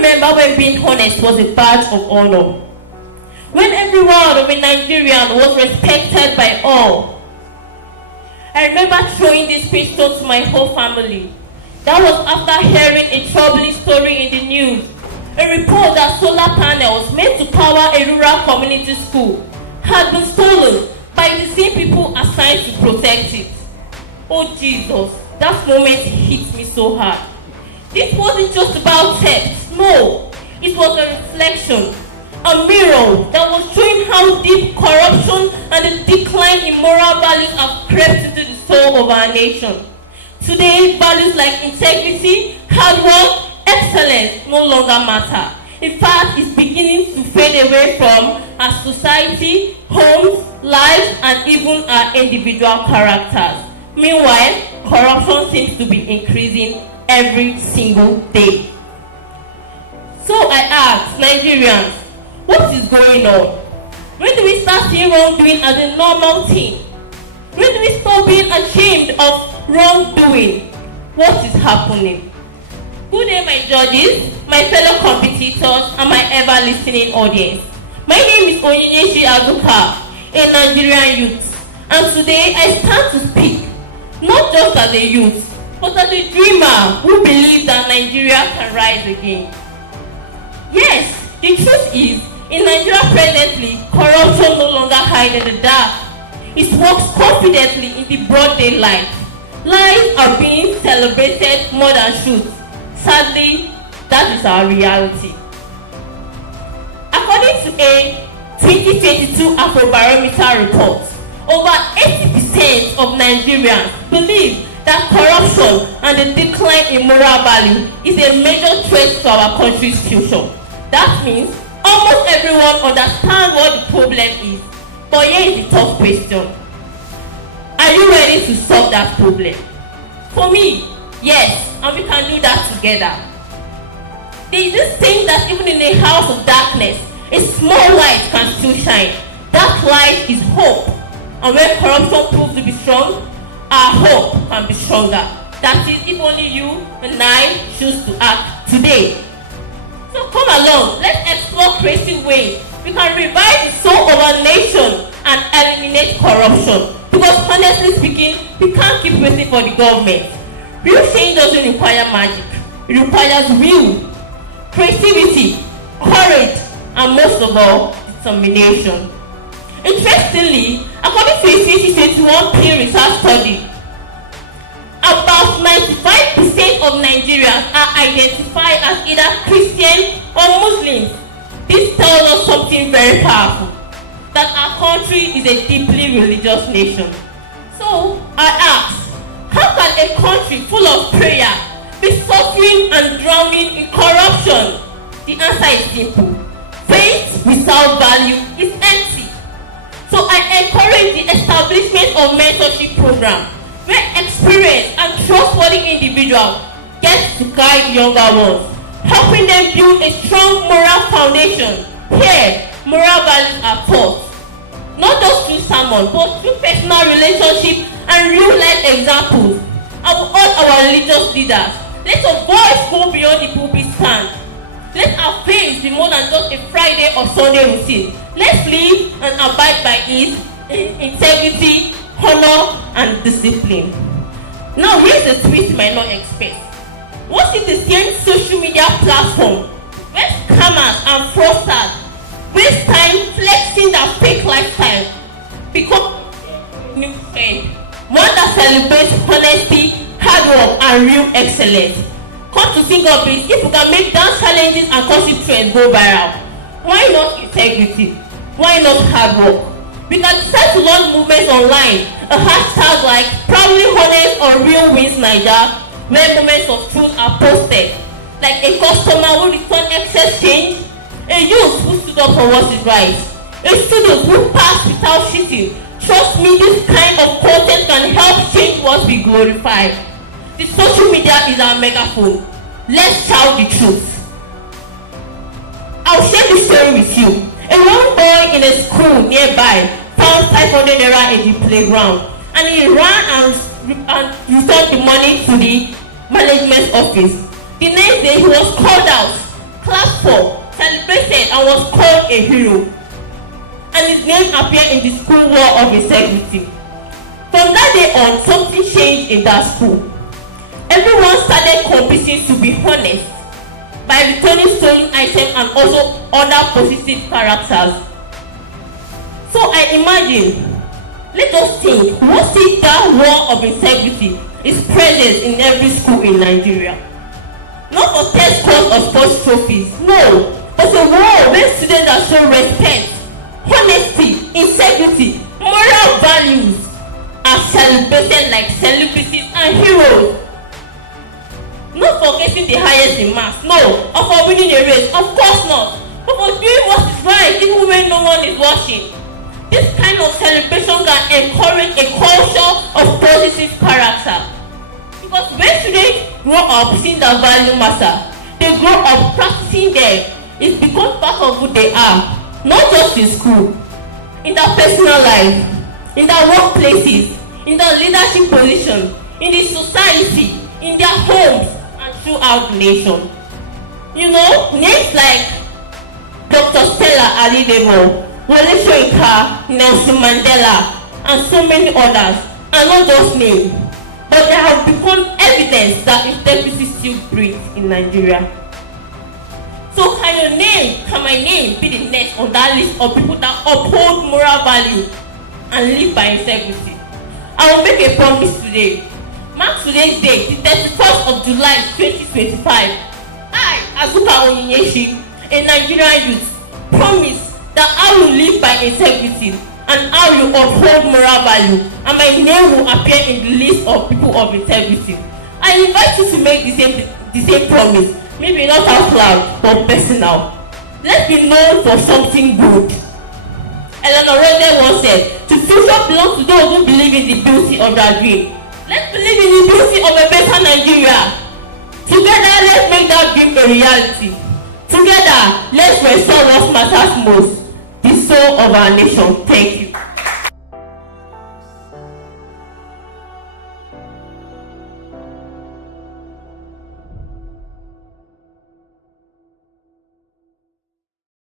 remember when being honest was a badge of honor. When every word of a Nigerian was respected by all. I remember throwing this pistol to my whole family. That was after hearing a troubling story in the news. A report that solar panels meant to power a rural community school had been stolen by the same people assigned to protect it. Oh Jesus, that moment hit me so hard. This wasn't just about theft, no. It was a reflection, a mirror that was showing how deep corruption and the decline in moral values have crept into the soul of our nation. Today, values like integrity, hard work, excellence no longer matter. In fact, it's beginning to fade away from our society, homes, lives, and even our individual characters. Meanwhile, corruption seems to be increasing every single day. So I ask Nigerians, what is going on? When do we start seeing wrongdoing as a normal thing? When do we stop being ashamed of wrongdoing? What is happening? Good day, my judges, my fellow competitors, and my ever-listening audience. My name is Onyinyechi Azuka, a Nigerian youth, and today I stand to speak, not just as a youth, but as a dreamer who believes that Nigeria can rise again. Yes, the truth is, in Nigeria presently, corruption no longer hides in the dark. It works confidently in the broad daylight. Lies are being celebrated more than truth. Sadly, that is our reality. According to a 2022 Afrobarometer report, over 80% of Nigerians believe that corruption and the decline in moral value is a major threat to our country's future. That means almost everyone understands what the problem is. But here is the tough question. Are you ready to solve that problem? For me, yes, and we can do that together. There is this thing that even in a house of darkness, a small light can still shine. That light is hope. And when corruption proves to be strong, our hope can be stronger. That is, if only you and I choose to act today. So come along, let's explore creative ways we can revive the soul of our nation and eliminate corruption. Because honestly speaking, we can't keep waiting for the government. Real change doesn't require magic. It requires will, creativity, courage, and most of all, determination. Interestingly, according to a 2021 Pew Research study, about 95% of Nigerians are identified as either Christian or Muslims. This tells us something very powerful, that our country is a deeply religious nation. So I ask, how can a country full of prayer be suffering and drowning in corruption? The answer is simple. Faith without value is empty. So I encourage the establishment of mentorship programs where experienced and trustworthy individuals get to guide younger ones, helping them build a strong moral foundation. Here, moral values are taught, not just through sermon, but through personal relationships and real-life examples. I will urge our religious leaders, let your voice go beyond the pulpit stand. Let our faith be more than just a Friday or Sunday routine. Let's live and abide by it in integrity, honor, and discipline. Now, here's a twist you might not expect. What if the same social media platform where scammers and fraudsters waste time flexing their fake lifestyle become a new trend, one that celebrates honesty, hard work, and real excellence? Come to think of it, if we can make dance challenges and gossip trends go viral, why not integrity? Why not hard work? We can decide to launch movements online, a hashtag like Proudly Honest or Real Wins Naija, where moments of truth are posted, like a customer who returned excess change, a youth who stood up for what is right, a student who passed without cheating. Trust me, this kind of content can help change what we glorify. The social media is our megaphone. Let's shout the truth. I'll share this story with you. A young boy in a school nearby found 500 naira in the playground, and he ran and returned the money to the management office. The next day he was called out. class 4, celebrated and was called a hero, and his name appeared in the school wall of integrity. From that day on, something changed in that school. Everyone started competing to be honest by returning stolen items and also other positive characters. So I imagine, let us think, what if that wall of integrity is present in every school in Nigeria? Not for test scores or sports trophies, no, but a wall where students are shown respect, honesty, integrity, moral values are celebrated like celebrities and heroes. Not for getting the highest in maths, no, or for winning a race, of course not, but for doing what is right even when no one is watching. This kind of celebration can encourage a culture of positive character. Because when students grow up seeing that value matter, they grow up practicing them. It becomes part of who they are, not just in school, in their personal life, in their workplaces, in their leadership position, in the society, in their homes, and throughout the nation. You know, names like Dr. Stella Adedebo, Wole Soyinka, Nelson Mandela, and so many others are not just names, but they have become evidence that integrity still breathes in Nigeria. So can my name be the next on that list of people that uphold moral value and live by integrity? I will make a promise today. Mark today's date, the 31st of July 2025. I, Azuka Onyinyechi, a Nigerian youth, promise that I will live by integrity and I will uphold moral value, and my name will appear in the list of people of integrity. I invite you to make the same promise, maybe not out loud but personal. Let's be known for something good. Eleanor Roosevelt once said, "The future belongs to those who believe in the beauty of their dream." Let's believe in the beauty of a better Nigeria. Together, let's make that dream a reality. Together, let's restore what matters most, the soul of our nation. Thank you.